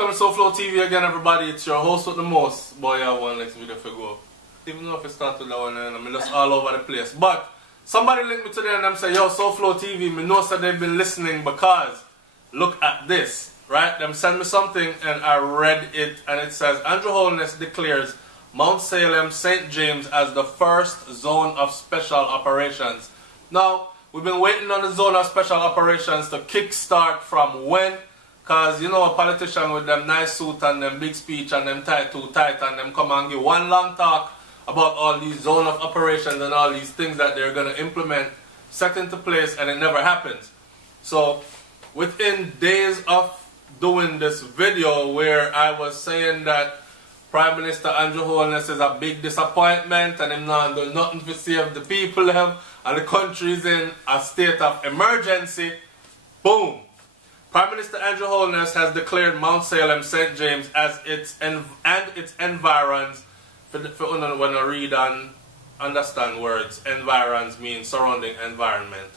Welcome to SouFLoTV again, everybody. It's your host with the most. Boy, I have one next video for go. Even though if it starts with that one, I'm just all over the place. But somebody linked me today and them say, yo, SouFLoTV, me know that they've been listening because look at this, right? Them send me something and I read it and it says, Andrew Holness declares Mount Salem, St. James as the first zone of special operations. Now, we've been waiting on the zone of special operations to kickstart from when? Because, you know, a politician with them nice suit and them big speech and them tie too tight and them come and give one long talk about all these zone of operations and all these things that they're going to implement, set into place, and it never happens. So, within days of doing this video where I was saying that Prime Minister Andrew Holness is a big disappointment and him not doing nothing to save the people and the country is in a state of emergency, boom! Prime Minister Andrew Holness has declared Mount Salem, St. James as its environs. For when I read and understand words, environs mean surrounding environment.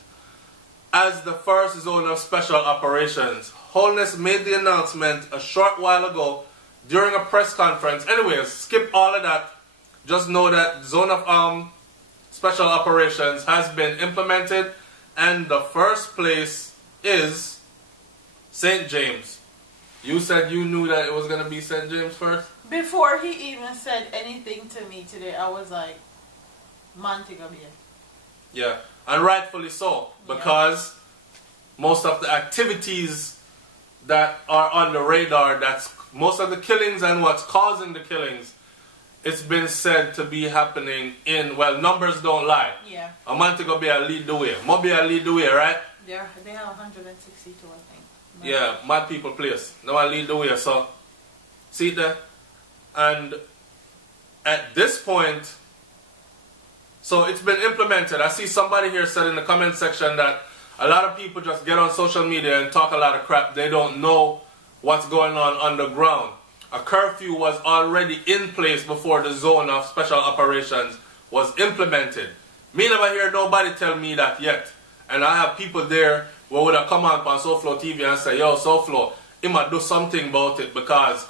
As the first zone of special operations. Holness made the announcement a short while ago during a press conference. Anyways, skip all of that. Just know that zone of special operations has been implemented and the first place is St. James. You said you knew that it was going to be St. James first? Before he even said anything to me today, I was like, Montego Bay. Yeah, and rightfully so, because most of the activities that are on the radar, that's most of the killings and what's causing the killings, it's been said to be happening in, well, numbers don't lie. Yeah. A Montego Bay lead the way. Mobile lead the way, right? They have 162, I think. Yeah, mad people place. No one lead the way, so see it there? And at this point, so it's been implemented. I see somebody here said in the comment section that a lot of people just get on social media and talk a lot of crap. They don't know what's going on the ground. A curfew was already in place before the zone of special operations was implemented. Me never hear nobody tell me that yet. And I have people there who would have come on SouFLoTV and say, yo, SouFlo, he might do something about it because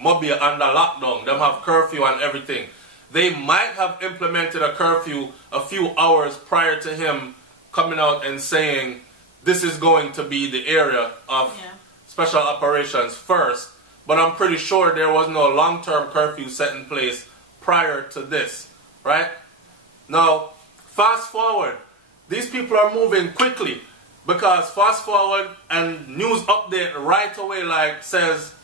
Mobile under lockdown. Them have curfew and everything. They might have implemented a curfew a few hours prior to him coming out and saying this is going to be the area of special operations first. But I'm pretty sure there was no long-term curfew set in place prior to this, right? Now, fast forward. These people are moving quickly because fast forward and news update right away like says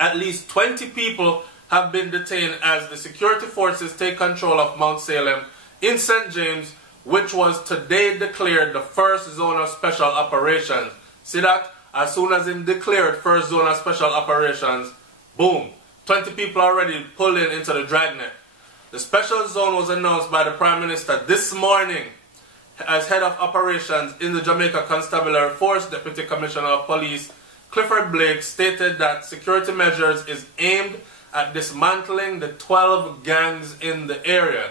at least 20 people have been detained as the security forces take control of Mount Salem in St. James, which was today declared the first zone of special operations. See that? As soon as him declared first zone of special operations, boom, 20 people already pulled into the dragnet. The special zone was announced by the Prime Minister this morning as head of operations in the Jamaica Constabulary Force. Deputy Commissioner of Police Clifford Blake stated that security measures is aimed at dismantling the 12 gangs in the area.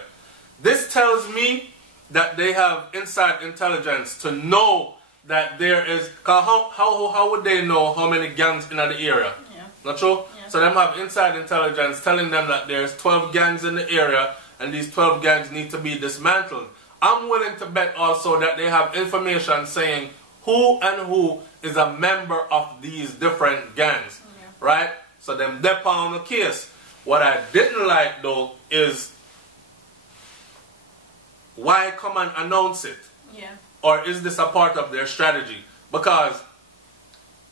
This tells me that they have inside intelligence to know that there is, how would they know how many gangs in the area? Yeah. Not true? Yeah. So them have inside intelligence telling them that there's 12 gangs in the area and these 12 gangs need to be dismantled. I'm willing to bet also that they have information saying who and who is a member of these different gangs, right? So them dep on the case. What I didn't like though is why come and announce it? Yeah. Or is this a part of their strategy? Because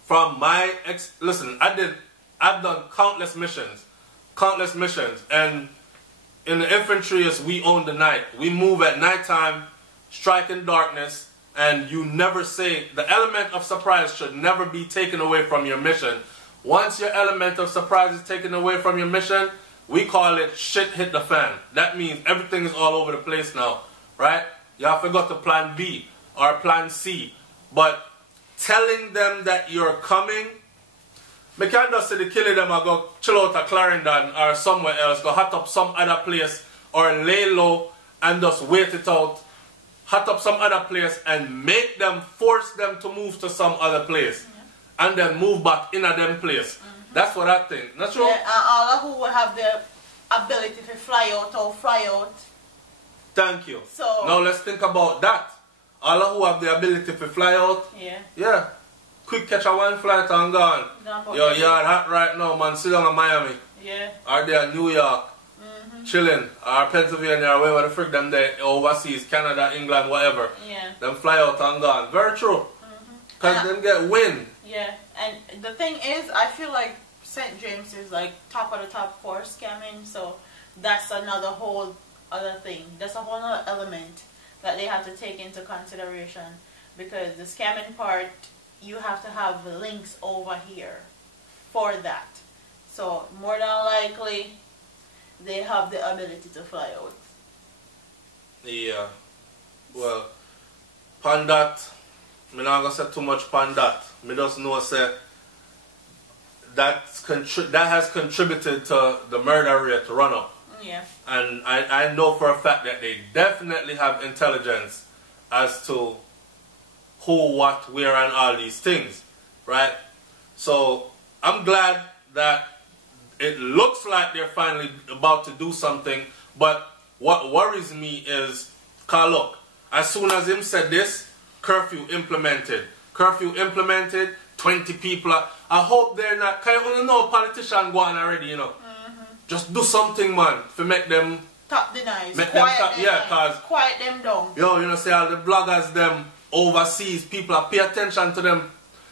from my listen, I've done countless missions, and in the infantry is we own the night. We move at nighttime, strike in darkness, and you never say, the element of surprise should never be taken away from your mission. Once your element of surprise is taken away from your mission, we call it shit hit the fan. That means everything is all over the place now, right? Y'all forgot to plan B or plan C. But telling them that you're coming, me can't just say the killing them or go chill out at Clarendon or somewhere else, go hot up some other place or lay low and just wait it out. Hot up some other place and make them, force them to move to some other place. And then move back in a them place. That's what I think. Not true? Yeah, and all who will have the ability to fly out or fly out. Thank you. So now let's think about that. All who have the ability to fly out. Yeah. Yeah. Quick catch a one flight and gone. Yo, you're hot right now, man. Sit down in Miami. Yeah. Or they are New York. Chilling. Or Pennsylvania or wherever the frick them there overseas, Canada, England, whatever. Yeah. Them fly out and gone. Very true. Because them get wind. Yeah. And the thing is, I feel like St. James is like top of the top for scamming, so that's another whole other thing. That's a whole other element that they have to take into consideration, because the scamming part, you have to have links over here for that. So more than likely they have the ability to fly out. Yeah. Well, upon that, I'm not going to say too much upon that. I just know say that has contributed to the murder rate to run up. Yeah. And I know for a fact that they definitely have intelligence as to who, what, where, and all these things, right? So I'm glad that it looks like they're finally about to do something, but what worries me is, cause look, as soon as him said this, curfew implemented. Curfew implemented, 20 people. I hope they're not, cause you know politician go on already, you know. Just do something, man, to make them top the nice. Make them top, yeah, cause quiet them down. Yo, you know, say all the bloggers, them overseas people, pay attention to them.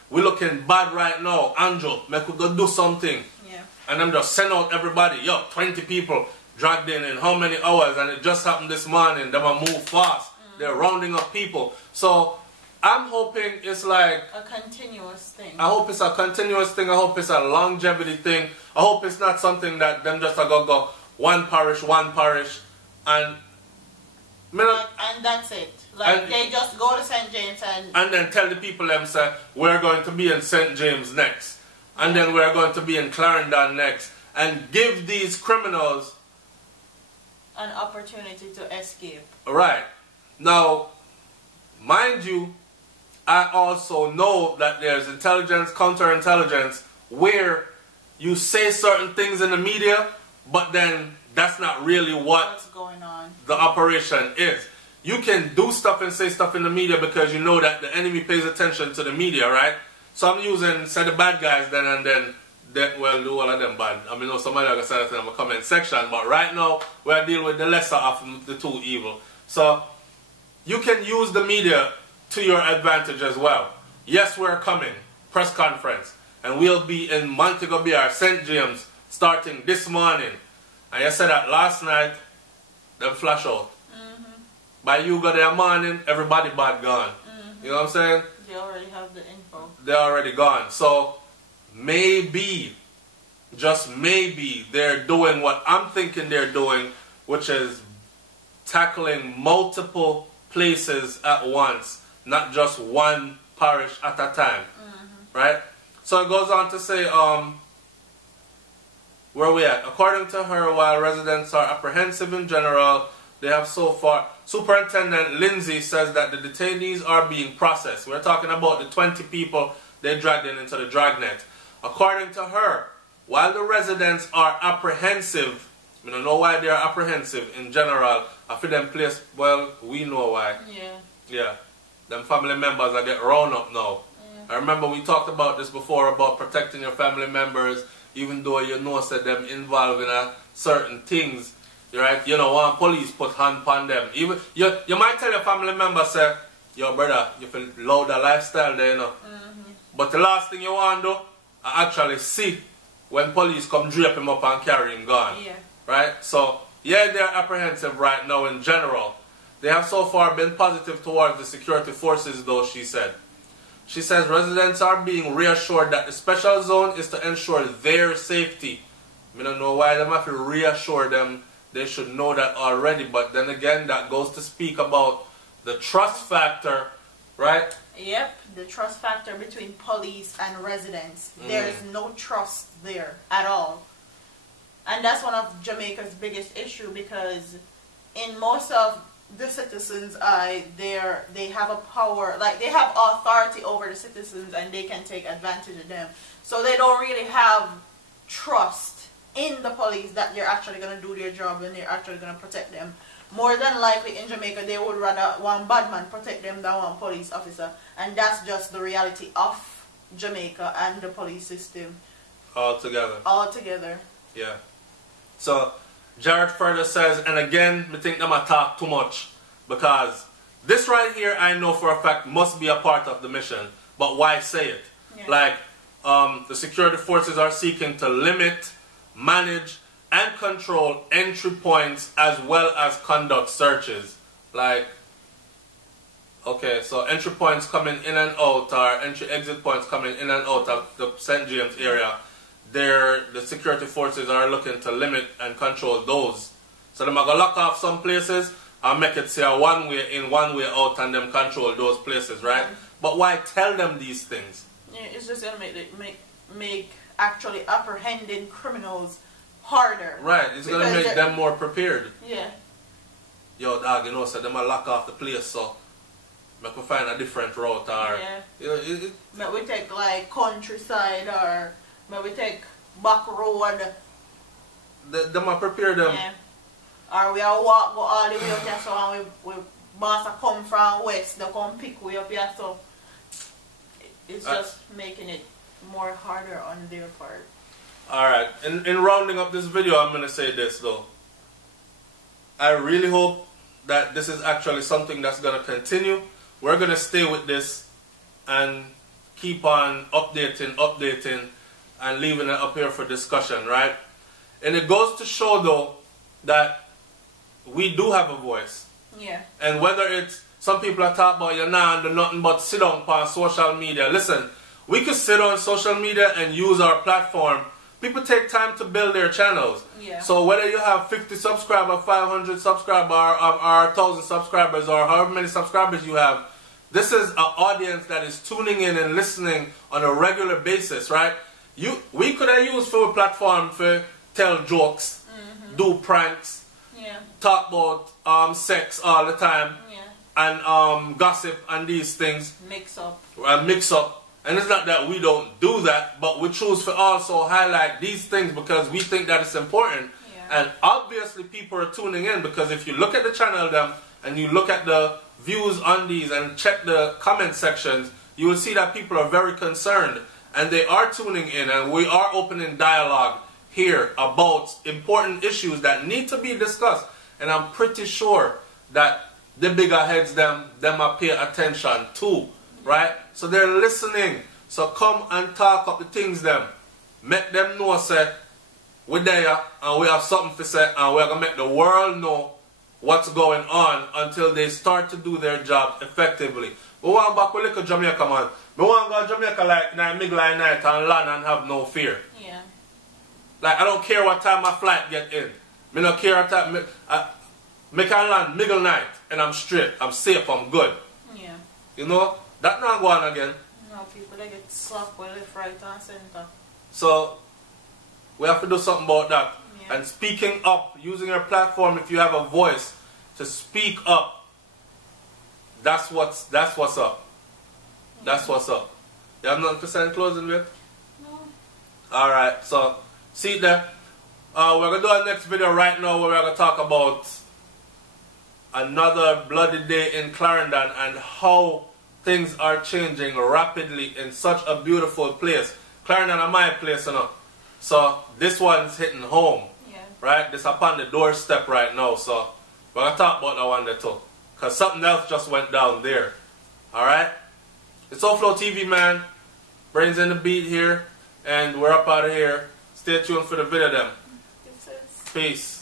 We looking bad right now. Andrew, make we go do something. Yeah. And them just send out everybody. Yo, 20 people dragged in how many hours? And it just happened this morning. Them a move fast. They're rounding up people. So I'm hoping it's like a continuous thing. I hope it's a continuous thing. I hope it's a longevity thing. I hope it's not something that them just go one parish, and that's it. Like they just go to St. James and then tell the people them say we're going to be in St. James next, and then we're going to be in Clarendon next, and give these criminals an opportunity to escape. Right. Now, mind you, I also know that there's intelligence, counterintelligence, where you say certain things in the media, but then that's not really what's going on. The operation is. You can do stuff and say stuff in the media because you know that the enemy pays attention to the media, right? So I'm using, say, the bad guys then, and then, well, do all of them bad. I mean, somebody like I said that in the comment section, but right now, we're dealing with the lesser of the two evil. So, you can use the media to your advantage as well. Yes, we're coming. Press conference. And we'll be in Montego Bay, St. James, starting this morning. And you said that last night, them flash out. By you go there morning, everybody bad gone. You know what I'm saying? They already have the info. They're already gone. So, maybe, just maybe, they're doing what I'm thinking they're doing, which is tackling multiple places at once, not just one parish at a time, right? So it goes on to say, where are we at? According to her, while residents are apprehensive in general, they have so far, Superintendent Lindsay says that the detainees are being processed. We're talking about the 20 people they dragged into the dragnet. According to her, while the residents are apprehensive, I don't know why they are apprehensive in general. I feel them place, well, we know why. Yeah. Yeah. Them family members are getting round up now. I remember we talked about this before, about protecting your family members, even though you know that them involved in certain things, right? You know, want police put hand upon them. Even you might tell your family member, say, yo brother, you feel loud the lifestyle there, you know. But the last thing you want to do, I actually see when police come drape him up and carry him gone. Yeah. Right? So, yeah, they're apprehensive right now in general. They have so far been positive towards the security forces, though, she said. She says residents are being reassured that the special zone is to ensure their safety. I don't know why they have to reassure them. They should know that already. But then again, that goes to speak about the trust factor, right? Yep, the trust factor between police and residents. There is no trust there at all. And that's one of Jamaica's biggest issue, because in most of the citizens' eye, they have a power, like they have authority over the citizens, and they can take advantage of them. So they don't really have trust in the police that they're actually going to do their job and they're actually going to protect them. More than likely in Jamaica, they would rather one bad man protect them than one police officer, and that's just the reality of Jamaica and the police system altogether. Yeah. So Jared further says, and again, I think I'm going to talk too much, because this right here I know for a fact must be a part of the mission, but why say it? Yeah. Like, the security forces are seeking to limit, manage, and control entry points as well as conduct searches. Like, okay, so entry points coming in and out, or entry-exit points coming in and out of the St. James area, the security forces are looking to limit and control those. So they're going to lock off some places and make it say a one way in, one way out, and them control those places, right? But why tell them these things? Yeah, it's just going to make actually apprehending criminals harder. Right, it's going to make them more prepared. Yeah. Yo, dog, you know, so they might lock off the place, so make we find a different route, or... Yeah. You know, but we take, like, countryside, or maybe we take back road. They might prepare them. Yeah. Or we are walk go all the way up here, so and we boss come from west, they come pick we up here, so it's just making it more harder on their part. Alright, in rounding up this video, I'm going to say this though. I really hope that this is actually something that's going to continue. We're going to stay with this and keep on updating and leaving it up here for discussion, right? And it goes to show though that we do have a voice. Yeah. And whether it's, some people are talking about you now and do nothing but sit on social media. Listen, we could sit on social media and use our platform. People take time to build their channels. Yeah. So whether you have 50 subscribers, 500 subscribers, or 1,000 subscribers, or however many subscribers you have, this is an audience that is tuning in and listening on a regular basis, right? We could have used for a platform for tell jokes, do pranks, talk about sex all the time, and gossip and these things. Mix up. And it's not that we don't do that, but we choose to also highlight these things because we think that it's important. Yeah. And obviously people are tuning in, because if you look at the channel and you look at the views on these and check the comment sections, you will see that people are very concerned and they are tuning in, and we are opening dialogue here about important issues that need to be discussed. And I'm pretty sure that the bigger heads them are pay attention too. Right? So they're listening. So come and talk up the things them. Make them know, say, we're there and we have something to say, and we're going to make the world know what's going on until they start to do their job effectively. We want back to little Jamaica, man. We want to go to Jamaica like middle of the night and land and have no fear. Yeah. Like, I don't care what time my flight get in. I don't care what time. I can land middle night and I'm straight. I'm safe. I'm good. Yeah. You know? That not go on again. No, people they get slapped with left, right, and center. So we have to do something about that. Yeah. And speaking up, using your platform, if you have a voice to speak up, that's what's up. Yeah. That's what's up. You have nothing to say in closing with? No. Alright, so see there. We're gonna do our next video right now where we're gonna talk about another bloody day in Clarendon and how things are changing rapidly in such a beautiful place. Clarendon is my place, you know. So this one's hitting home. Yeah. Right? This upon the doorstep right now. So we're going to talk about that one there too. Because something else just went down there. Alright? It's SouFLoTV, man. Brains and the Beat here. And we're up out of here. Stay tuned for the video then. Peace.